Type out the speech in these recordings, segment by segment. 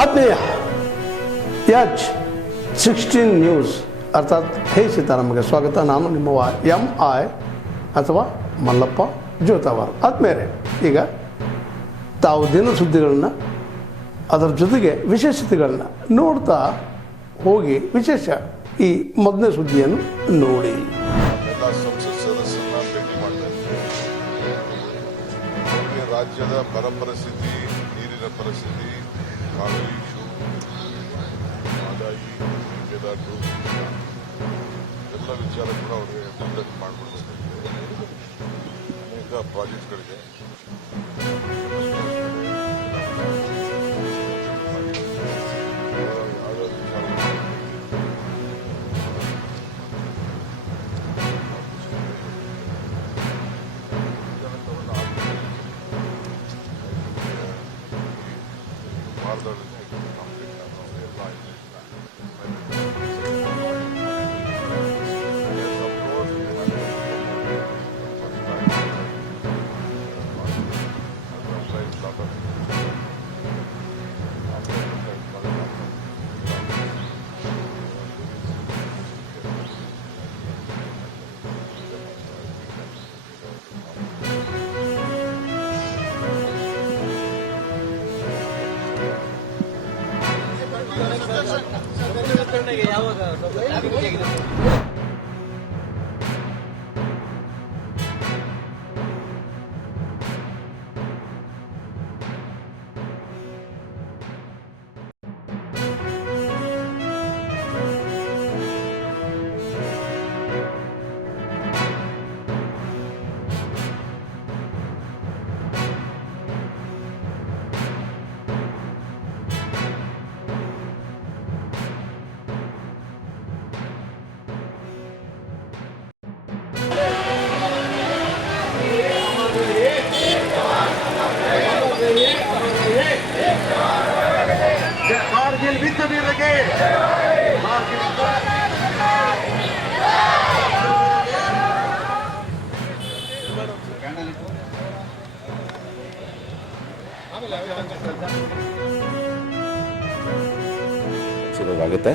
ಆತ್ಮೀಯ H16 news ಅರ್ಥಾತ್ ಹೇ ಸೀತಾರಾಮಗೆ ಸ್ವಾಗತ. ನಾನು ನಿಮ್ಮವ MI ಅಥವಾ ಮಲ್ಲಪ್ಪ ಜೋತಾವರ್. ಆದ್ಮೇಲೆ ಈಗ ತಾವು ದಿನ ಸುದ್ದಿಗಳನ್ನ ಅದರ ಜೊತೆಗೆ ವಿಶೇಷತೆಗಳನ್ನ ನೋಡ್ತಾ ಹೋಗಿ ವಿಶೇಷ ಈ ಮೊದಲನೇ ಸುದ್ದಿಯನ್ನು ನೋಡಿ. ಎಲ್ಲ ಸಂಸತ್ ಸದಸ್ಯರನ್ನ ಭೇಟಿ ಮಾಡ್ತಾ ಇದ್ದೀವಿ. ರಾಜ್ಯದ ಬರ ಪರಿಸ್ಥಿತಿ, ನೀರಿನ ಪರಿಸ್ಥಿತಿ, ಕಾವೇರಿ ಇಶ್ಯೂ, ಮಹದಾಯಿ, ಮೇಕೆದಾಟು ಎಲ್ಲ ವಿಚಾರ ಕೂಡ ಅವರಿಗೆ ಪ್ರೆಸೆಂಟ್ ಮಾಡಿಕೊಡ್ಬೇಕು. ಅನೇಕ ಪ್ರಾಜೆಕ್ಟ್ಗಳಿದೆ. ಆಗುತ್ತೆ.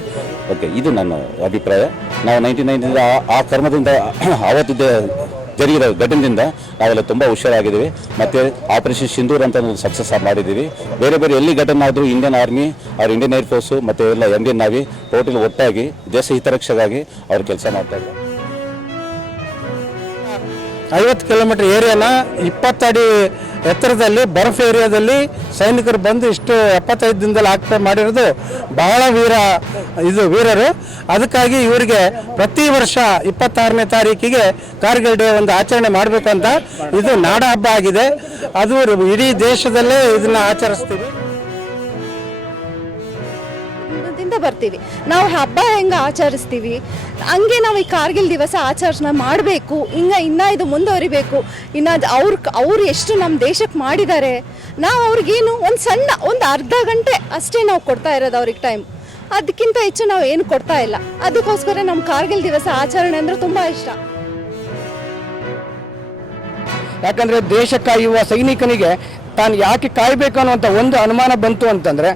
ಓಕೆ, ಇದು ನನ್ನ ಅಭಿಪ್ರಾಯ. ನಾವು 99 ಆ ಕರ್ಮದಿಂದ ಆವತ್ತಿದ್ದ ಜರುಗಿದ ಘಟನೆಯಿಂದ ನಾವೆಲ್ಲ ತುಂಬ ಹುಷಾರಾಗಿದ್ದೀವಿ. ಮತ್ತು ಆಪರೇಷನ್ ಸಿಂಧೂರ್ ಅಂತ ಒಂದು ಸಕ್ಸಸ್ ಮಾಡಿದ್ದೀವಿ. ಬೇರೆ ಬೇರೆ ಎಲ್ಲಿ ಘಟನೆ ಆದರೂ ಇಂಡಿಯನ್ ಆರ್ಮಿ ಅವ್ರ ಇಂಡಿಯನ್ ಏರ್ಫೋರ್ಸು ಮತ್ತು ಎಲ್ಲ ಇಂಡಿಯನ್ ನಾವಿ ಟೋಟಲ್ ಒಟ್ಟಾಗಿ ದೇಶ ಹಿತರಕ್ಷೆಗಾಗಿ ಅವ್ರು ಕೆಲಸ ಮಾಡ್ತಾಯಿದ್ದಾರೆ. 50 ಕಿಲೋಮೀಟರ್ ಏರಿಯಾನ 20 ಅಡಿ ಎತ್ತರದಲ್ಲಿ ಬರಫ್ ಏರಿಯಾದಲ್ಲಿ ಸೈನಿಕರು ಬಂದು ಇಷ್ಟು 75 ದಿನದಲ್ಲಿ ಆಕ್ಯುಪೈ ಮಾಡಿರೋದು ಬಹಳ ವೀರರು. ಅದಕ್ಕಾಗಿ ಇವರಿಗೆ ಪ್ರತಿ ವರ್ಷ 26ನೇ ತಾರೀಕಿಗೆ ಕಾರ್ಗಿಲ್ ಡೇ ಒಂದು ಆಚರಣೆ ಮಾಡಬೇಕು ಅಂತ ಇದು ನಾಡ ಹಬ್ಬ ಆಗಿದೆ. ಅದು ಇಡೀ ದೇಶದಲ್ಲೇ ಇದನ್ನ ಆಚರಿಸ್ತೀವಿ. ಬರ್ತೀವಿ ನಾವು ಹಬ್ಬ ಹೆಂಗ ಆಚರಿಸ್ತೀವಿ ಹಂಗೆ ನಾವು ಈ ಕಾರ್ಗಿಲ್ ದಿವಸ ಆಚರಣೆ ಮಾಡಬೇಕು. ಇನ್ನ ಇದು ಮುಂದುವರಿಬೇಕು. ಇನ್ನು ಅವ್ರು ಎಷ್ಟು ನಮ್ಮ ದೇಶಕ್ಕೆ ಮಾಡಿದ್ದಾರೆ. ನಾವು ಅವ್ರಿಗೇನು ಒಂದು ಅರ್ಧ ಗಂಟೆ ಅಷ್ಟೇ ನಾವು ಕೊಡ್ತಾ ಇರೋದು ಅವ್ರಿಗೆ ಟೈಮ್. ಅದಕ್ಕಿಂತ ಹೆಚ್ಚು ನಾವು ಏನು ಕೊಡ್ತಾ ಇಲ್ಲ. ಅದಕ್ಕೋಸ್ಕರ ನಮ್ಮ ಕಾರ್ಗಿಲ್ ದಿವಸ ಆಚರಣೆ ಅಂದ್ರೆ ತುಂಬಾ ಇಷ್ಟ. ಯಾಕಂದ್ರೆ ದೇಶ ಕಾಯುವ ಸೈನಿಕನಿಗೆ ತಾನು ಯಾಕೆ ಕಾಯಬೇಕು ಅನ್ನುವಂಥ ಒಂದು ಅನುಮಾನ ಬಂತು ಅಂತಂದ್ರೆ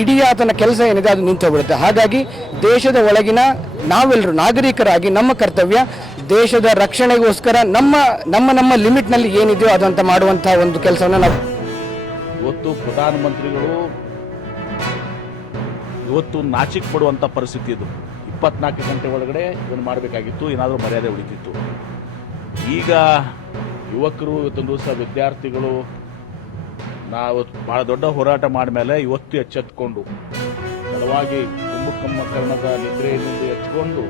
ಇಡೀ ಆತನ ಕೆಲಸ ಏನಿದೆ ಅದು ನಿಂತೋಗ್ಬಿಡುತ್ತೆ. ಹಾಗಾಗಿ ದೇಶದ ಒಳಗಿನ ನಾವೆಲ್ಲರೂ ನಾಗರಿಕರಾಗಿ ನಮ್ಮ ಕರ್ತವ್ಯ ದೇಶದ ರಕ್ಷಣೆಗೋಸ್ಕರ ನಮ್ಮ ಲಿಮಿಟ್ನಲ್ಲಿ ಏನಿದೆಯೋ ಅದಂತ ಮಾಡುವಂಥ ಒಂದು ಕೆಲಸವನ್ನು ನಾವು ಇವತ್ತು ಪ್ರಧಾನಮಂತ್ರಿಗಳು ಇವತ್ತು ನಾಚಿಕೆ ಪಡುವಂಥ ಪರಿಸ್ಥಿತಿ ಇದು. 24 ಗಂಟೆ ಒಳಗಡೆ ಇದನ್ನು ಮಾಡಬೇಕಾಗಿತ್ತು, ಏನಾದರೂ ಮರ್ಯಾದೆ ಉಳಿತಿತ್ತು. ಈಗ ಯುವಕರು ಇವತ್ತೊಂದು ದಿವಸ ವಿದ್ಯಾರ್ಥಿಗಳು ನಾವು ಬಹಳ ದೊಡ್ಡ ಹೋರಾಟ ಮಾಡಿದ್ಮೇಲೆ ಇವತ್ತು ಎಚ್ಚೆತ್ಕೊಂಡು ತಡವಾಗಿ ಕುಂಭಕರ್ಣದ ನಿದ್ರೆಯಿಂದ ಎಚ್ಕೊಂಡು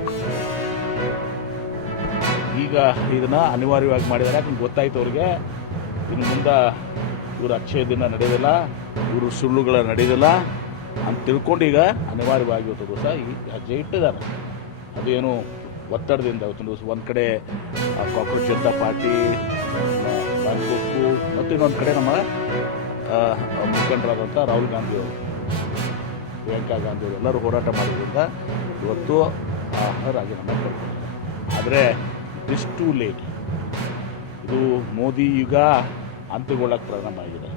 ಈಗ ಇದನ್ನ ಅನಿವಾರ್ಯವಾಗಿ ಮಾಡಿದ್ದಾರೆ. ಯಾಕಂದ್ರೆ ಗೊತ್ತಾಯ್ತು ಅವ್ರಿಗೆ ಇನ್ನು ಮುಂದೆ ಇವರು ಅಕ್ಷಯ ದಿನ ನಡೆಯೋದಿಲ್ಲ, ಇವರು ಸುಳ್ಳುಗಳ ನಡೆಯೋದಿಲ್ಲ ಅಂತ ತಿಳ್ಕೊಂಡು ಈಗ ಅನಿವಾರ್ಯವಾಗಿ ಇವತ್ತು ದಿವಸ ಈ ಹೆಜ್ಜೆ ಇಟ್ಟಿದ್ದಾರೆ. ಅದೇನು ಒತ್ತಡದಿಂದ ಇವತ್ತು ದಿವಸ ಒಂದು ಕಡೆ ಕಾಕ್ರೋಚ್ ಜನತಾ ಪಾರ್ಟಿ, ಕಾಂಗ್ರೆಸ್ಸು ಮತ್ತು ಇನ್ನೊಂದು ಕಡೆ ನಮ್ಮ ಮುಖಂಡರಾದಂಥ ರಾಹುಲ್ ಗಾಂಧಿಯವರು, ಪ್ರಿಯಾಂಕಾ ಗಾಂಧಿಯವರು ಎಲ್ಲರೂ ಹೋರಾಟ ಮಾಡೋದ್ರಿಂದ ಇವತ್ತು ರಾಜೀನಾಮೆ ಪಡ್ಕೊಂಡಿದ್ದಾರೆ. ಆದರೆ ಇಟ್ ಇಸ್ ಟೂ ಲೇಟ್. ಇದು ಮೋದಿ ಯುಗ ಅಂತ್ಯಗೊಳ್ಳಕ್ಕೆ ಪ್ರಾರಂಭ ಆಗಿದೆ.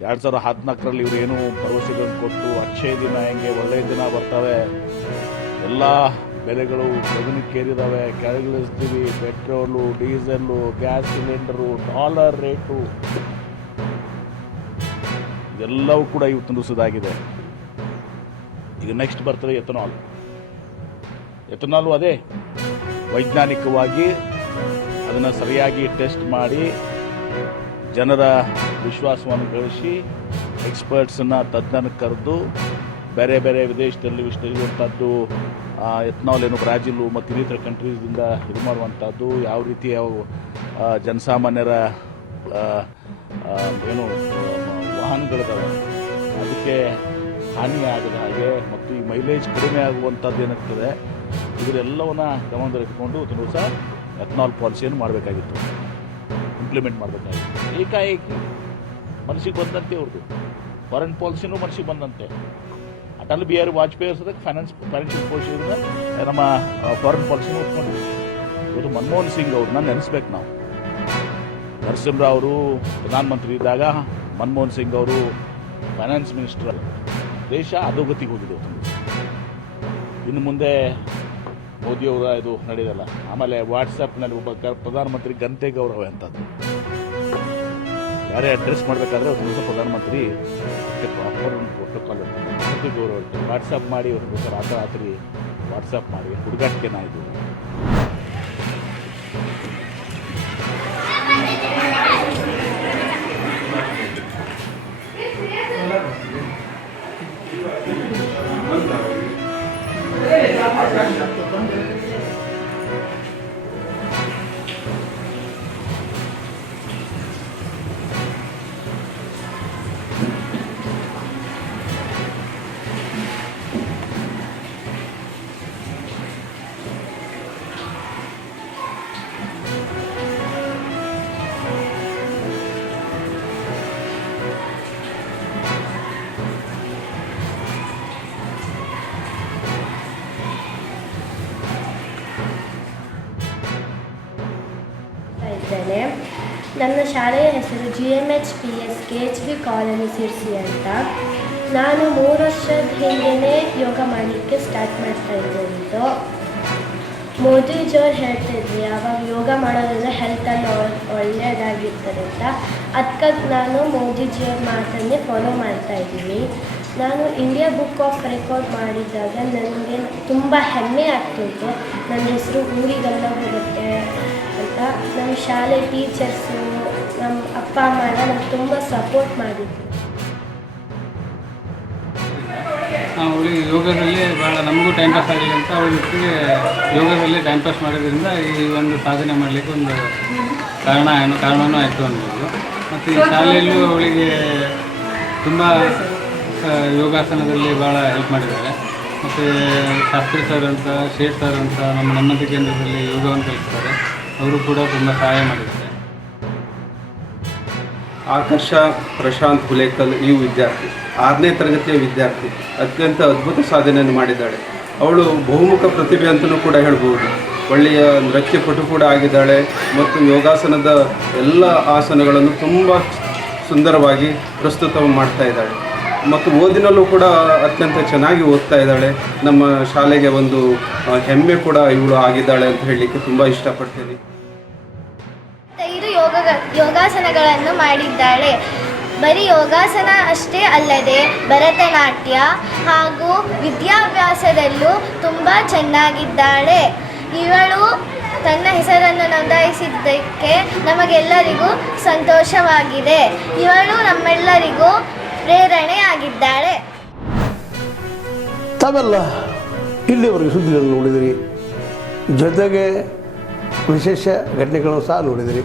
2014ರಲ್ಲಿ ಇವರೇನು ಭರವಸೆಗಳನ್ನು ಕೊಟ್ಟು ಅಕ್ಷಯ ದಿನ ಹೆಂಗೆ ಒಳ್ಳೆಯ ದಿನ ಬರ್ತವೆ, ಎಲ್ಲ ಬೆಲೆಗಳು ಗಗನಕ್ಕೇರಿದ್ದಾವೆ, ಕೆಳಗಿಳಿಸ್ತೀವಿ, petrol, diesel, gas cylinder, dollar rate ಎಲ್ಲವೂ ಕೂಡ ಇವತ್ತು ನುಸುದಾಗಿದೆ. ಈಗ ನೆಕ್ಸ್ಟ್ ಬರ್ತದೆ ಎಥನಾಲು ಅದೇ ವೈಜ್ಞಾನಿಕವಾಗಿ ಅದನ್ನು ಸರಿಯಾಗಿ ಟೆಸ್ಟ್ ಮಾಡಿ ಜನರ ವಿಶ್ವಾಸವನ್ನು ಗಳಿಸಿ ಎಕ್ಸ್ಪರ್ಟ್ಸನ್ನು ತಜ್ಞನ ಕರೆದು ಬೇರೆ ಬೇರೆ ವಿದೇಶದಲ್ಲಿ ಇರುವಂಥದ್ದು ಎಥನಾಲ್ ಏನು ಬ್ರಾಜಿಲು ಮತ್ತು ಇನ್ನಿತರ ಕಂಟ್ರೀಸಿಂದ ಇದು ಮಾಡುವಂಥದ್ದು, ಯಾವ ರೀತಿಯ ಜನಸಾಮಾನ್ಯರ ಏನು ವಾಹನಗಳಿದ್ದಾವೆ ಅದಕ್ಕೆ ಹಾನಿಯಾಗದ ಹಾಗೆ ಮತ್ತು ಈ ಮೈಲೇಜ್ ಕಡಿಮೆ ಆಗುವಂಥದ್ದು ಏನಾಗ್ತದೆ ಇದರೆಲ್ಲವನ್ನ ಗಮನದಲ್ಲಿಟ್ಕೊಂಡು ದಿವಸ ಎಥನಾಲ್ ಪಾಲಿಸಿಯನ್ನು ಮಾಡಬೇಕಾಗಿತ್ತು, ಇಂಪ್ಲಿಮೆಂಟ್ ಮಾಡಬೇಕಾಗಿತ್ತು. ಏಕಾಏಕಿ ಮನಸ್ಸಿಗೆ ಬಂದಂತೆ ಅವ್ರದ್ದು ಫಾರಿನ್ ಪಾಲಿಸಿನೂ ಮನಸ್ಸಿಗೆ ಬಂದಂತೆ. ಅಟಲ್ ಬಿಹಾರಿ ವಾಜಪೇಯಿ ಸದಕ್ಕೆ ಫೈನಾನ್ಷಿಯಲ್ ಪಾಲಿಸಿಯಿಂದ ನಮ್ಮ ಫಾರಿನ್ ಪಾಲಿಸಿನೂ ಉತ್ಕೊಂಡಿದ್ವಿ. ಇವತ್ತು ಮನಮೋಹನ್ ಸಿಂಗ್ ಅವ್ರನ್ನ ನೆನೆಸ್ಬೇಕು ನಾವು. ನರಸಿಂಹರಾವ್ ಅವರು ಪ್ರಧಾನಮಂತ್ರಿ ಇದ್ದಾಗ ಮನಮೋಹನ್ ಸಿಂಗ್ ಅವರು ಫೈನಾನ್ಸ್ ಮಿನಿಸ್ಟರ್. ದೇಶ ಅಧೋಗತಿಗೆ ಹೋಗಿದೆ. ಇನ್ನು ಮುಂದೆ ಮೋದಿಯವರ ಇದು ನಡೆಯಲ್ಲ. ಆಮೇಲೆ ವಾಟ್ಸಪ್ನಲ್ಲಿ ಒಬ್ಬ ಪ್ರಧಾನಮಂತ್ರಿ ಗಂಟೆ ಗೌರವ ಅಂತದ್ದು ಯಾರೇ ಅಡ್ರೆಸ್ ಮಾಡಬೇಕಾದ್ರೆ ಒಂದು ದಿವಸ ಪ್ರಧಾನಮಂತ್ರಿ ಪ್ರಾಪರ್ ಒಂದು ಪ್ರೋಟೋಕಾಲ್ ಇರ್ತದೆ, ಗಂಟೆ ಗೌರವ ಇರ್ತದೆ. ವಾಟ್ಸಪ್ ಮಾಡಿ ಒಂದು ದಿವಸ ರಾತ್ರಿ ವಾಟ್ಸಪ್ ಮಾಡಿ ಹುಡುಗಾಟಿಕೆನ ಇದು. ನನ್ನ ಶಾಲೆಯ ಹೆಸರು GMHPS KHB ಕಾಲೋನಿ ಸಿರ್ಸಿ ಅಂತ. ನಾನು 3 ವರ್ಷದ ಹಿಂದೆ ಯೋಗ ಮಾಡಲಿಕ್ಕೆ ಸ್ಟಾರ್ಟ್ ಮಾಡ್ತಾ ಇದ್ದು. ಮೋದಿಜಿಯವ್ರು ಹೇಳ್ತಿದ್ವಿ ಆವಾಗ ಯೋಗ ಮಾಡೋದ್ರಿಂದ ಹೆಲ್ತಲ್ಲಿ ಒಳ್ಳೆಯದಾಗಿರ್ತದೆ ಅಂತ. ಅದಕ್ಕಾಗಿ ನಾನು ಮೋದಿಜಿಯವ್ರ ಮಾತನ್ನೇ ಫಾಲೋ ಮಾಡ್ತಾ ಇದ್ದೀನಿ. ನಾನು ಇಂಡಿಯಾ ಬುಕ್ ಆಫ್ ರೆಕಾರ್ಡ್ ಮಾಡಿದಾಗ ನನಗೆ ತುಂಬ ಹೆಮ್ಮೆ ಆಗ್ತಿತ್ತು. ನನ್ನ ಹೆಸರು ಊರಿಗೆಲ್ಲ ಹೋಗುತ್ತೆ ಅಂತ. ನಮ್ಮ ಶಾಲೆ ಟೀಚರ್ಸು, ನಮ್ಮ ಅಪ್ಪ ಅಮ್ಮ ಎಲ್ಲ ನಮ್ಗೆ ತುಂಬ ಸಪೋರ್ಟ್ ಮಾಡಿದ್ರು. ಅವಳಿಗೆ ಯೋಗದಲ್ಲಿ ಭಾಳ ನಮಗೂ ಟೈಮ್ ಪಾಸ್ ಆಗಲಿ ಅಂತ ಅವಳ ಜೊತೆಗೆ ಯೋಗದಲ್ಲಿ ಟೈಮ್ ಪಾಸ್ ಮಾಡೋದ್ರಿಂದ ಈ ಒಂದು ಸಾಧನೆ ಮಾಡಲಿಕ್ಕೆ ಒಂದು ಕಾರಣವೂ ಆಯಿತು ಅನ್ಬೋದು. ಮತ್ತು ಈ ಶಾಲೆಯಲ್ಲೂ ಅವಳಿಗೆ ತುಂಬ ಯೋಗಾಸನದಲ್ಲಿ ಭಾಳ ಹೆಲ್ಪ್ ಮಾಡಿದ್ದಾರೆ. ಮತ್ತು ಶಾಸ್ತ್ರಿ ಸರ್ ಅಂತ, ಶೇಷ್ ಸರ್ ಅಂತ ನಮ್ಮ ನೆಮ್ಮದಿ ಕೇಂದ್ರದಲ್ಲಿ ಯೋಗವನ್ನು ಕಲಿಸ್ತಾರೆ. ಅವರು ಕೂಡ ತುಂಬ ಸಹಾಯ ಮಾಡಿದ್ದಾರೆ. ಆಕರ್ಷ ಪ್ರಶಾಂತ್ ಹುಲೇಕಲ್ ಈ ವಿದ್ಯಾರ್ಥಿ 6ನೇ ತರಗತಿಯ ವಿದ್ಯಾರ್ಥಿ ಅತ್ಯಂತ ಅದ್ಭುತ ಸಾಧನೆಯನ್ನು ಮಾಡಿದ್ದಾಳೆ. ಅವಳು ಬಹುಮುಖ ಪ್ರತಿಭೆ ಅಂತಲೂ ಕೂಡ ಹೇಳ್ಬೋದು. ಒಳ್ಳೆಯ ನೃತ್ಯಪಟು ಕೂಡ ಆಗಿದ್ದಾಳೆ ಮತ್ತು ಯೋಗಾಸನದ ಎಲ್ಲ ಆಸನಗಳನ್ನು ತುಂಬ ಸುಂದರವಾಗಿ ಪ್ರಸ್ತುತ ಮಾಡ್ತಾ ಇದ್ದಾಳೆ ಮತ್ತು ಓದಿನಲ್ಲೂ ಕೂಡ ಅತ್ಯಂತ ಚೆನ್ನಾಗಿ ಓದ್ತಾ ಇದ್ದಾಳೆ. ನಮ್ಮ ಶಾಲೆಗೆ ಒಂದು ಹೆಮ್ಮೆ ಕೂಡ ಇವಳು ಆಗಿದ್ದಾಳೆ ಅಂತ ಹೇಳಲಿಕ್ಕೆ ತುಂಬ ಇಷ್ಟಪಡ್ತೀನಿ. ಯೋಗಾಸನಗಳನ್ನು ಮಾಡಿದ್ದಾಳೆ. ಬರೀ ಯೋಗಾಸನ ಅಷ್ಟೇ ಅಲ್ಲದೆ ಭರತನಾಟ್ಯ ಹಾಗೂ ವಿದ್ಯಾಭ್ಯಾಸದಲ್ಲೂ ತುಂಬ ಚೆನ್ನಾಗಿದ್ದಾಳೆ. ಇವಳು ತನ್ನ ಹೆಸರನ್ನು ನೋಂದಾಯಿಸಿದ್ದಕ್ಕೆ ನಮಗೆಲ್ಲರಿಗೂ ಸಂತೋಷವಾಗಿದೆ. ಇವಳು ನಮ್ಮೆಲ್ಲರಿಗೂ ಪ್ರೇರಣೆಯಾಗಿದ್ದಾಳೆ. ತಾವೆಲ್ಲ ಇಲ್ಲಿವರೆಗೆ ಸುದ್ದಿಗಳನ್ನು ನೋಡಿದಿರಿ, ಜೊತೆಗೆ ವಿಶೇಷ ಘಟನೆಗಳನ್ನು ಸಹ ನೋಡಿದಿರಿ.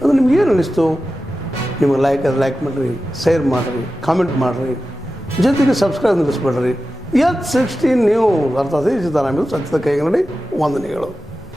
ಅದು ನಿಮ್ಗೇನು ಅನ್ನಿಸ್ತು? ನಿಮಗೆ ಲೈಕ್ ಮಾಡಿರಿ, ಶೇರ್ ಮಾಡಿರಿ, ಕಾಮೆಂಟ್ ಮಾಡಿರಿ, ಜೊತೆಗೆ ಸಬ್ಸ್ಕ್ರೈಬ್ ನಿಲ್ಲಿಸ್ಬೇಡ್ರಿ. H16 ನ್ಯೂಸ್ ಅರ್ಥಾತ್ ಸೀತಾರಾಮಯ್ಯ ಸತ್ಯದ ಕೈಗನ್ನಡಿ ವಂದನೆಗಳು.